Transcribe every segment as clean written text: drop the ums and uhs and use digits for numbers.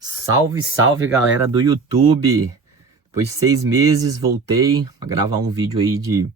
Salve, salve galera do YouTube! Depois de 6 meses voltei a gravar um vídeo aí de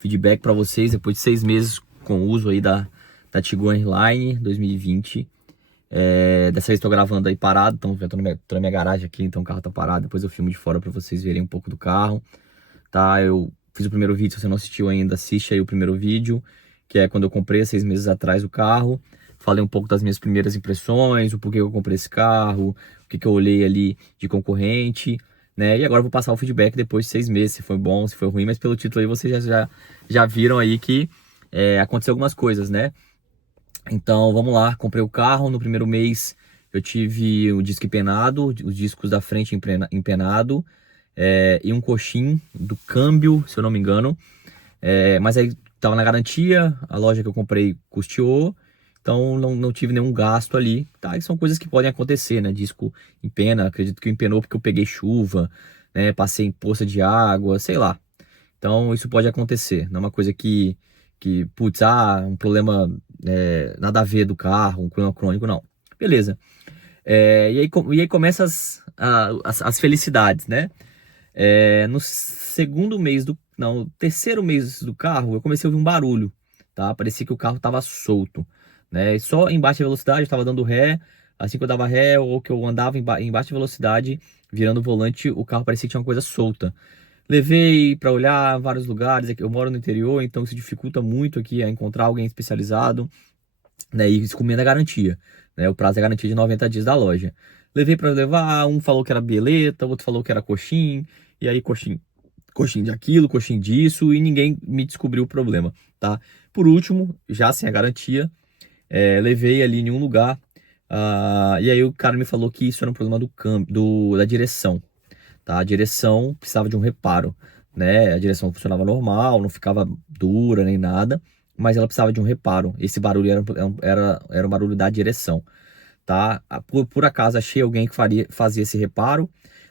feedback para vocês. Depois de 6 meses com o uso aí da Tiguan Line 2020. Dessa vez estou gravando aí parado, então eu tô na minha garagem aqui, então o carro tá parado. Depois eu filmo de fora para vocês verem um pouco do carro, tá? Eu fiz o primeiro vídeo, se você não assistiu ainda, assiste aí o primeiro vídeo, que é quando eu comprei há 6 meses atrás o carro. Falei um pouco das minhas primeiras impressões, o porquê eu comprei esse carro, o que eu olhei ali de concorrente, né? E agora eu vou passar o feedback depois de 6 meses, se foi bom, se foi ruim, mas pelo título aí vocês já viram aí que aconteceu algumas coisas, né? Então vamos lá, comprei o carro, no primeiro mês eu tive o disco empenado, os discos da frente empenado, e um coxim do câmbio, se eu não me engano. Mas aí tava na garantia, a loja que eu comprei custeou, então não tive nenhum gasto ali, tá? E são coisas que podem acontecer, né? Disco empena, acredito que empenou porque eu peguei chuva, né? Passei em poça de água, sei lá. Então isso pode acontecer, não é uma coisa putz, um problema nada a ver do carro, um problema crônico, não. Beleza. E aí começa as felicidades, né? No segundo mês não, terceiro mês do carro, eu comecei a ouvir um barulho, tá? Parecia que o carro tava solto, né? E só em baixa velocidade, eu tava dando ré, assim que eu dava ré ou que eu andava em baixa velocidade, virando o volante, o carro parecia que tinha uma coisa solta. Levei para olhar vários lugares, eu moro no interior, então isso dificulta muito aqui a encontrar alguém especializado, né? E isso comendo a garantia, né? O prazo é garantia de 90 dias da loja. Levei para levar, um falou que era bieleta, outro falou que era coxim, e aí coxinha de aquilo, coxinha disso, e ninguém me descobriu o problema, tá? Por último, já sem a garantia, levei ali em um lugar, e aí o cara me falou que isso era um problema do câmbio, da direção, tá? A direção precisava de um reparo, né? A direção funcionava normal, não ficava dura nem nada, mas ela precisava de um reparo. Esse barulho era um barulho da direção, tá? Por acaso achei alguém que fazia esse reparo.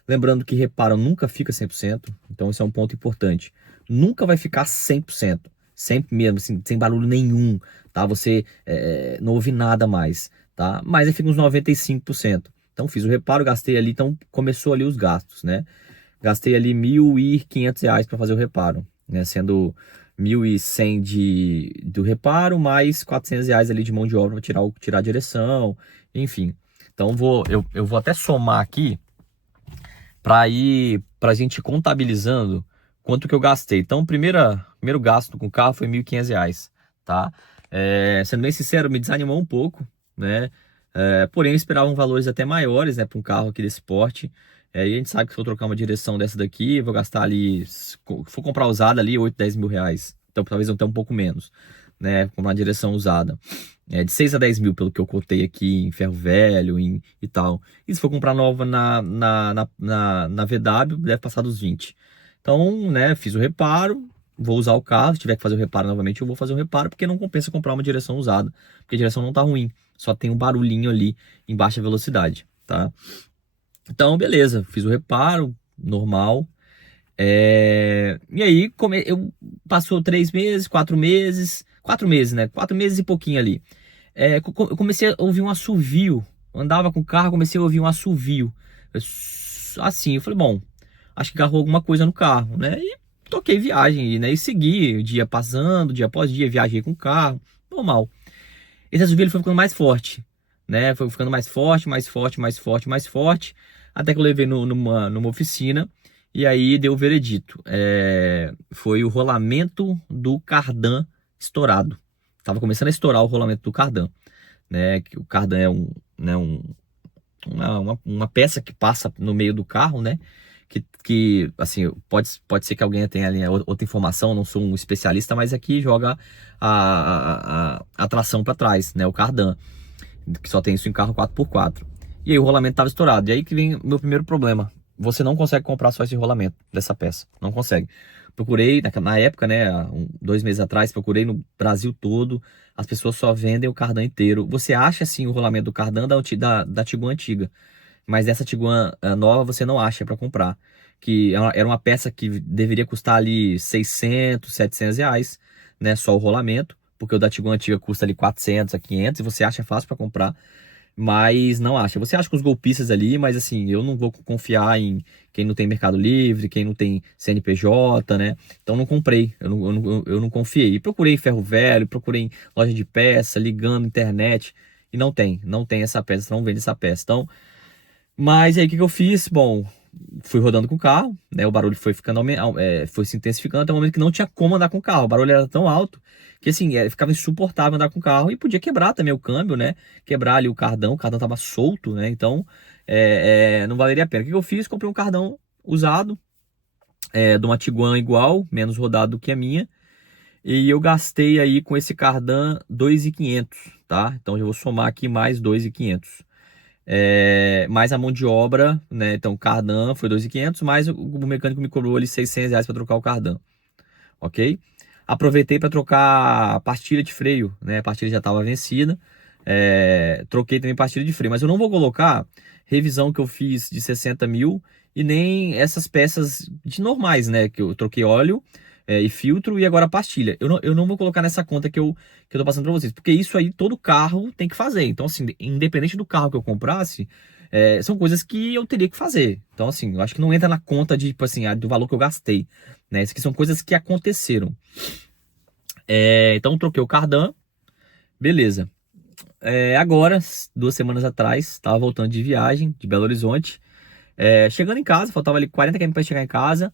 Lembrando que reparo nunca fica 100%, então esse é um ponto importante. Nunca vai ficar 100%, sempre mesmo, assim, sem barulho nenhum, tá? Você não ouve nada mais, tá? Mas aí fica uns 95%. Então fiz o reparo, gastei ali, então começou ali os gastos, né? Gastei ali R$ 1.500 para fazer o reparo, né? Sendo 1.100 do reparo, mais R$ 400 ali de mão de obra para tirar a direção, enfim. Então eu vou até somar aqui para a gente ir contabilizando quanto que eu gastei. Então, primeiro gasto com o carro foi R$ 1.500, tá? Sendo bem sincero, me desanimou um pouco, né? Porém, eu esperava valores até maiores, né, para um carro aqui desse porte. E a gente sabe que se eu trocar uma direção dessa daqui, eu vou gastar ali, se for comprar usada ali, 8, 10 mil reais. Então, talvez até um pouco menos, né? Comprar uma direção usada. De 6 a 10 mil, pelo que eu cotei aqui em ferro velho e tal. E se for comprar nova na VW, deve passar dos 20. Então, né, fiz o reparo, vou usar o carro. Se tiver que fazer o reparo novamente, eu vou fazer o reparo, porque não compensa comprar uma direção usada, porque a direção não tá ruim, só tem um barulhinho ali em baixa velocidade, tá? Então, beleza, fiz o reparo, normal. E aí, passou 3 meses, 4 meses, 4 meses, né? 4 meses e pouquinho ali. Eu comecei a ouvir um assovio. Andava com o carro, comecei a ouvir um assovio. Assim, eu falei, bom, acho que agarrou alguma coisa no carro, né? E toquei viagem, né? E segui, o dia passando, dia após dia, viajei com o carro, normal. Esse assovio ele foi ficando mais forte, né? Foi ficando mais forte, mais forte, mais forte, mais forte, até que eu levei numa oficina e aí deu o veredito. Foi o rolamento do cardan estourado. Tava começando a estourar o rolamento do cardan, né? Que o cardan é uma peça que passa no meio do carro, né? Que assim, pode ser que alguém tenha ali outra informação, não sou um especialista, mas aqui joga a tração para trás, né? O cardan, que só tem isso em carro 4x4. E aí o rolamento estava estourado. E aí que vem o meu primeiro problema. Você não consegue comprar só esse rolamento dessa peça. Não consegue. Procurei, na época, né, 2 meses atrás, procurei no Brasil todo. As pessoas só vendem o cardan inteiro. Você acha, sim, o rolamento do cardan da Tiguan antiga. Mas dessa Tiguan nova você não acha para comprar. Que era uma peça que deveria custar ali 600, 700 reais, né, só o rolamento. Porque o da Tiguan antiga custa ali 400 a 500 e você acha fácil para comprar. mas não acha. Você acha com os golpistas ali, mas assim, eu não vou confiar em quem não tem Mercado Livre, quem não tem CNPJ, né? Então não comprei, eu não confiei. E procurei em ferro velho, procurei em loja de peça, ligando, internet, e não tem essa peça, não vende essa peça. Então, mas aí o que que eu fiz? Bom, fui rodando com o carro, né? O barulho foi ficando, foi se intensificando até o momento que não tinha como andar com o carro. O barulho era tão alto que assim, ficava insuportável andar com o carro e podia quebrar também o câmbio, né? Quebrar ali o cardão tava solto, né? Então, não valeria a pena. O que que eu fiz? Comprei um cardão usado, de uma Tiguan igual, menos rodado do que a minha. E eu gastei aí com esse cardan 2.500, tá? Então eu vou somar aqui mais 2.500. Mais a mão de obra, né? Então, o cardan foi 2.500, mais o mecânico me cobrou ali R$ 600 para trocar o cardan, ok? Aproveitei para trocar a pastilha de freio, né? A pastilha já estava vencida. Troquei também pastilha de freio, mas eu não vou colocar revisão que eu fiz de 60 mil e nem essas peças de normais, né? Que eu troquei óleo e filtro e agora pastilha. Eu não vou colocar nessa conta que eu tô passando para vocês, porque isso aí todo carro tem que fazer. Então, assim, independente do carro que eu comprasse, são coisas que eu teria que fazer. Então, assim, eu acho que não entra na conta de, tipo assim, do valor que eu gastei, né? Isso aqui são coisas que aconteceram. Então, troquei o cardan, beleza. Agora, 2 semanas atrás, estava voltando de viagem de Belo Horizonte. Chegando em casa, faltava ali 40 km para chegar em casa.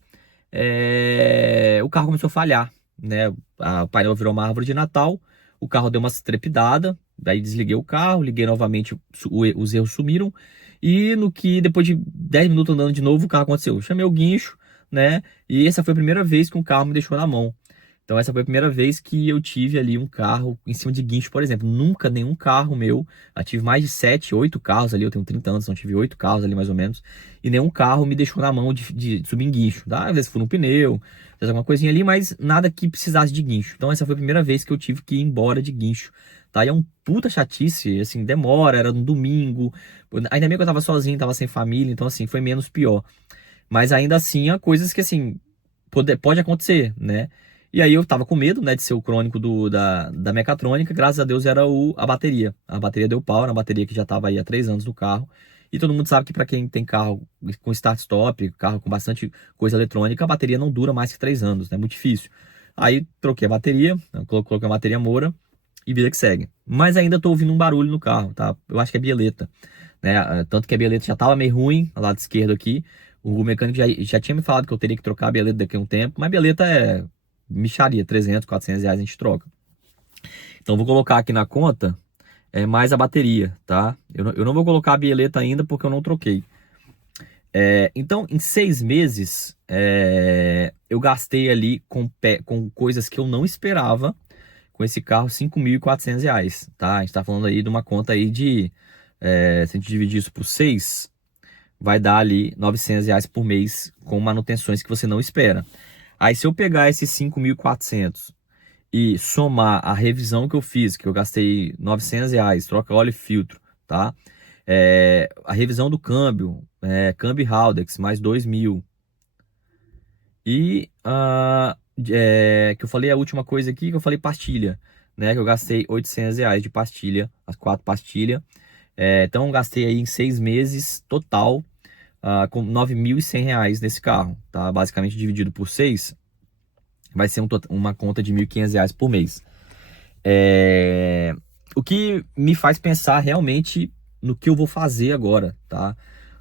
O carro começou a falhar, né? O painel virou uma árvore de Natal. O carro deu uma trepidada. Daí desliguei o carro, liguei novamente, os erros sumiram. E no que depois de 10 minutos andando de novo, o carro aconteceu. Eu chamei o guincho, né? E essa foi a primeira vez que um carro me deixou na mão. Então essa foi a primeira vez que eu tive ali um carro em cima de guincho, por exemplo. Nunca nenhum carro meu, eu tive mais de 7, 8 carros ali, eu tenho 30 anos, então tive 8 carros ali mais ou menos. E nenhum carro me deixou na mão de subir em guincho, tá? Às vezes fui no pneu, às vezes alguma coisinha ali, mas nada que precisasse de guincho. Então essa foi a primeira vez que eu tive que ir embora de guincho, tá? E é um puta chatice, assim, demora, era no domingo. Ainda bem que eu tava sozinho, tava sem família, então assim, foi menos pior. Mas ainda assim, há coisas que assim, pode acontecer, né? E aí eu tava com medo, né, de ser o crônico da mecatrônica. Graças a Deus era a bateria. A bateria deu pau, era uma bateria que já tava aí há 3 anos no carro. E todo mundo sabe que para quem tem carro com start-stop, carro com bastante coisa eletrônica, a bateria não dura mais que 3 anos, né? É muito difícil. Aí troquei a bateria, coloquei a bateria Moura e vida que segue. Mas ainda tô ouvindo um barulho no carro, tá? Eu acho que é bieleta, né? Tanto que a bieleta já tava meio ruim, ao lado esquerdo aqui. O mecânico já tinha me falado que eu teria que trocar a bieleta daqui a um tempo, mas a bieleta é mixaria, 300, 400 reais a gente troca. Então vou colocar aqui na conta mais a bateria, tá? Eu não vou colocar a bieleta ainda porque eu não troquei. Então em 6 meses eu gastei ali com coisas que eu não esperava com esse carro, R$ 5.400, tá? A gente tá falando aí de uma conta aí de, se a gente dividir isso por 6, vai dar ali R$ 900 por mês com manutenções que você não espera. Aí se eu pegar esses 5.400 e somar a revisão que eu fiz, que eu gastei R$ 900, troca óleo e filtro, tá? A revisão do câmbio, câmbio Haldex, mais 2.000. E que eu falei a última coisa aqui, que eu falei pastilha, né? Que eu gastei R$ 800 de pastilha, as 4 pastilhas. Então eu gastei aí em 6 meses total com R$ 9.100 nesse carro, tá? Basicamente dividido por 6, vai ser uma conta de R$ 1.500 por mês. O que me faz pensar realmente no que eu vou fazer agora, tá?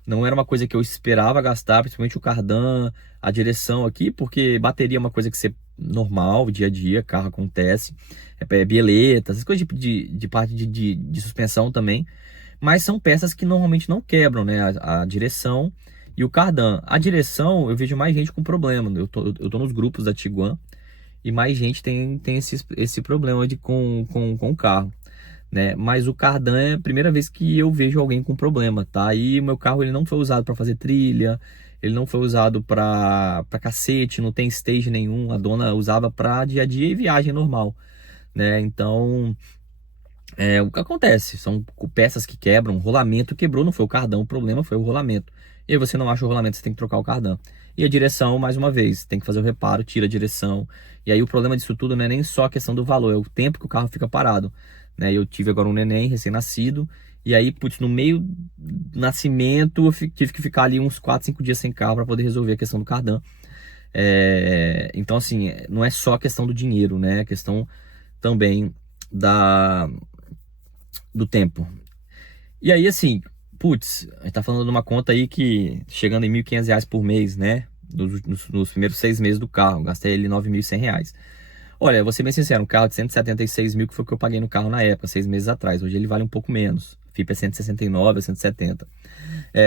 Não era uma coisa que eu esperava gastar, principalmente o cardan, a direção aqui, porque bateria é uma coisa que você normal, dia a dia, carro acontece, bieleta, essas coisas de parte de suspensão também, mas são peças que normalmente não quebram, né? A direção e o cardan. A direção, eu vejo mais gente com problema. Eu tô nos grupos da Tiguan e mais gente tem esse problema com o carro, né? Mas o cardan é a primeira vez que eu vejo alguém com problema, tá? E o meu carro ele não foi usado para fazer trilha, ele não foi usado para cacete, não tem stage nenhum. A dona usava para dia a dia e viagem normal, né? Então o que acontece? São peças que quebram, o rolamento quebrou, não foi o cardão, o problema foi o rolamento. E aí você não acha o rolamento, você tem que trocar o cardão. E a direção, mais uma vez, tem que fazer o reparo, tira a direção. E aí o problema disso tudo não é nem só a questão do valor, é o tempo que o carro fica parado, né? Eu tive agora um neném recém-nascido E aí, putz, no meio do nascimento, tive que ficar ali uns 4, 5 dias sem carro para poder resolver a questão do cardan. Então, assim, não é só a questão do dinheiro, né? É questão também da, do tempo. E aí, assim, putz, a gente tá falando de uma conta aí que chegando em R$ 1.500 por mês, né? Nos primeiros 6 meses do carro, gastei ali R$ 9.100. Olha, vou ser bem sincero, um carro de 176 mil que foi o que eu paguei no carro na época, 6 meses atrás. Hoje ele vale um pouco menos. FIPE é 169, 170.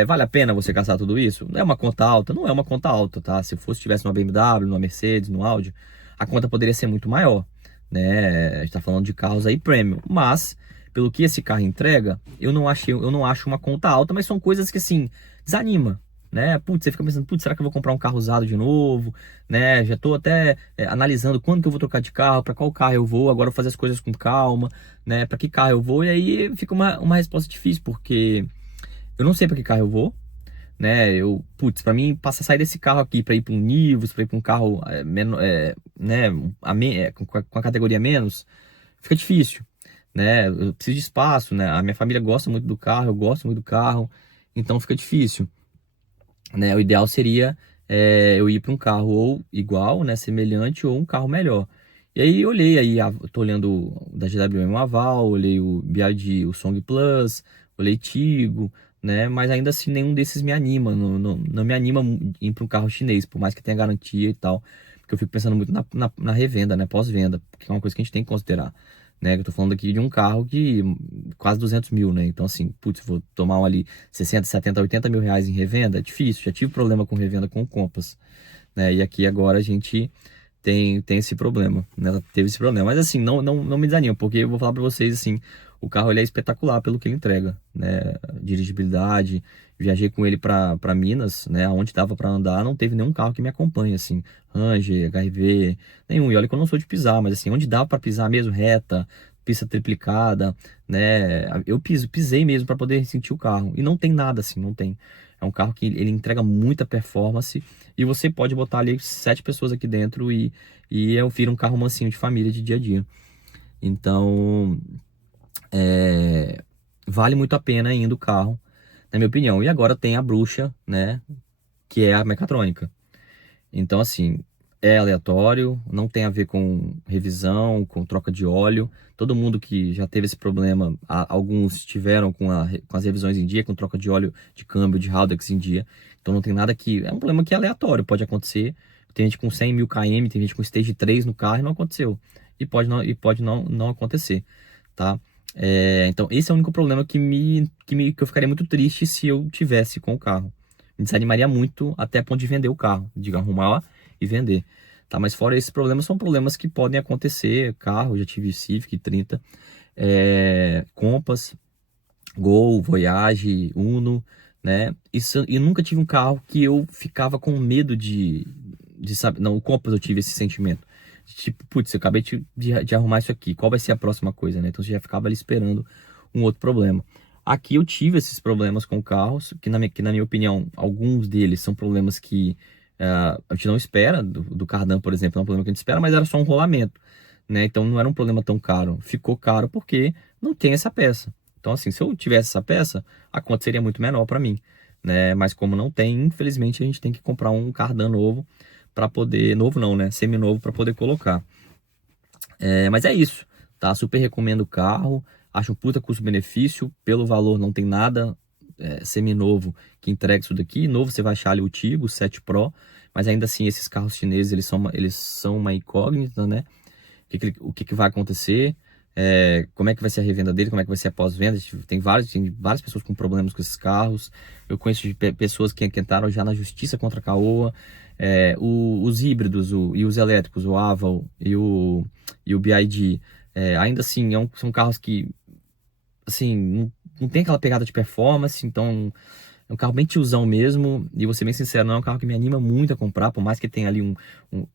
Vale a pena você gastar tudo isso? Não é uma conta alta? Não é uma conta alta, tá? Se fosse tivesse numa BMW, numa Mercedes, no Audi, a conta poderia ser muito maior, né? A gente tá falando de carros aí premium, mas pelo que esse carro entrega, eu não acho uma conta alta, mas são coisas que assim desanima, né? Putz, você fica pensando, putz, será que eu vou comprar um carro usado de novo, né? Já tô até analisando quando que eu vou trocar de carro, para qual carro eu vou, agora eu vou fazer as coisas com calma, né? Para que carro eu vou? E aí fica uma resposta difícil, porque eu não sei para que carro eu vou, né? Putz, para mim, passa a sair desse carro aqui para ir para um Nivus, para ir para um carro né, com a categoria menos, fica difícil, né? Eu preciso de espaço, né? A minha família gosta muito do carro, eu gosto muito do carro, então fica difícil, né? O ideal seria eu ir para um carro ou igual, né, semelhante, ou um carro melhor. E aí eu olhei aí, tô olhando da GWM o Aval, olhei o BYD, o Song Plus, olhei Tigo, né? Mas ainda assim nenhum desses me anima, não me anima ir para um carro chinês, por mais que tenha garantia e tal, porque eu fico pensando muito na revenda, né? Pós-venda, porque é uma coisa que a gente tem que considerar, né? Eu tô falando aqui de um carro que quase 200 mil, né? Então assim, putz, vou tomar ali 60, 70, 80 mil reais em revenda, é difícil, já tive problema com revenda com o Compass, né? E aqui agora a gente tem esse problema, né? Ela teve esse problema. Mas assim, não me desanima, porque eu vou falar para vocês assim, o carro ele é espetacular pelo que ele entrega, né? Dirigibilidade, viajei com ele para Minas, né? Onde dava para andar, não teve nenhum carro que me acompanhe, assim, Ranger, HR-V, nenhum. E olha que eu não sou de pisar, mas assim, onde dava para pisar mesmo, reta, pista triplicada, né? Eu pisei mesmo para poder sentir o carro. E não tem nada assim, não tem. É um carro que ele entrega muita performance e você pode botar ali 7 pessoas aqui dentro e eu viro um carro mansinho de família de dia a dia. Então, vale muito a pena ainda o carro, na minha opinião. E agora tem a bruxa, né, que é a mecatrônica. Então, assim, é aleatório, não tem a ver com revisão, com troca de óleo. Todo mundo que já teve esse problema, alguns tiveram com as revisões em dia, com troca de óleo, de câmbio, de Haldex em dia. Então não tem nada que... É um problema que é aleatório, pode acontecer. Tem gente com 100 mil km, tem gente com stage 3 no carro e não aconteceu. E pode não acontecer, tá? Então esse é o único problema que eu ficaria muito triste se eu tivesse com o carro. Me desanimaria muito até a ponto de vender o carro, de arrumar e vender, tá? Mas fora esses problemas, são problemas que podem acontecer. Carro, já tive Civic 30, Compass, Gol, Voyage, Uno, né? E nunca tive um carro que eu ficava com medo de saber. Não, o Compass eu tive esse sentimento. Tipo, putz, eu acabei de arrumar isso aqui, qual vai ser a próxima coisa, né? Então você já ficava ali esperando um outro problema. Aqui eu tive esses problemas com carros, que na minha opinião, alguns deles são problemas que a gente não espera, do cardan, por exemplo, é um problema que a gente espera, mas era só um rolamento, né? Então não era um problema tão caro. Ficou caro porque não tem essa peça. Então, assim, se eu tivesse essa peça, a conta seria muito menor para mim, né? Mas como não tem, infelizmente a gente tem que comprar um cardan novo para poder, novo não, né? Seminovo para poder colocar. Mas é isso, tá? Super recomendo o carro. Acho um puta custo-benefício. Pelo valor, não tem nada seminovo que entregue isso daqui. Novo você vai achar ali o Tigo, o 7 Pro. Mas ainda assim, esses carros chineses, eles são uma incógnita, né? O que vai acontecer? Como é que vai ser a revenda dele? Como é que vai ser a pós-venda? Tem várias pessoas com problemas com esses carros. Eu conheço pessoas que entraram já na justiça contra a Caoa. Os híbridos e os elétricos, o Aval e o BYD, ainda assim, são carros que, assim, não tem aquela pegada de performance, então é um carro bem tiozão mesmo, e vou ser bem sincero, não é um carro que me anima muito a comprar, por mais que tenha ali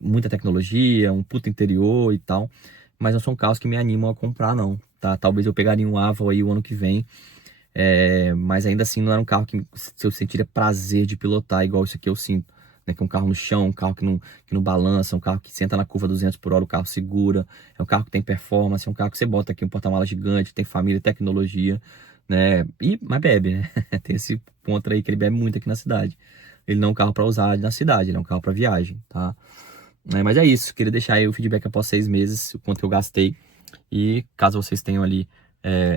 muita tecnologia, um puto interior e tal, mas não são carros que me animam a comprar não, tá? Talvez eu pegaria um Aval aí o ano que vem, mas ainda assim não era um carro que eu sentiria prazer de pilotar igual isso aqui eu sinto, né? Que é um carro no chão, um carro que não balança, um carro que senta na curva 200 por hora, o carro segura, é um carro que tem performance, é um carro que você bota aqui um porta-malas gigante, tem família, tecnologia, né? Mas bebe, né? Tem esse ponto aí que ele bebe muito aqui na cidade. Ele não é um carro para usar na cidade, ele é um carro para viagem, tá? Mas é isso, queria deixar aí o feedback após 6 meses, o quanto eu gastei. E caso vocês tenham ali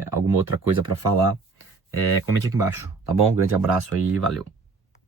alguma outra coisa para falar, comente aqui embaixo, tá bom? Um grande abraço aí, valeu!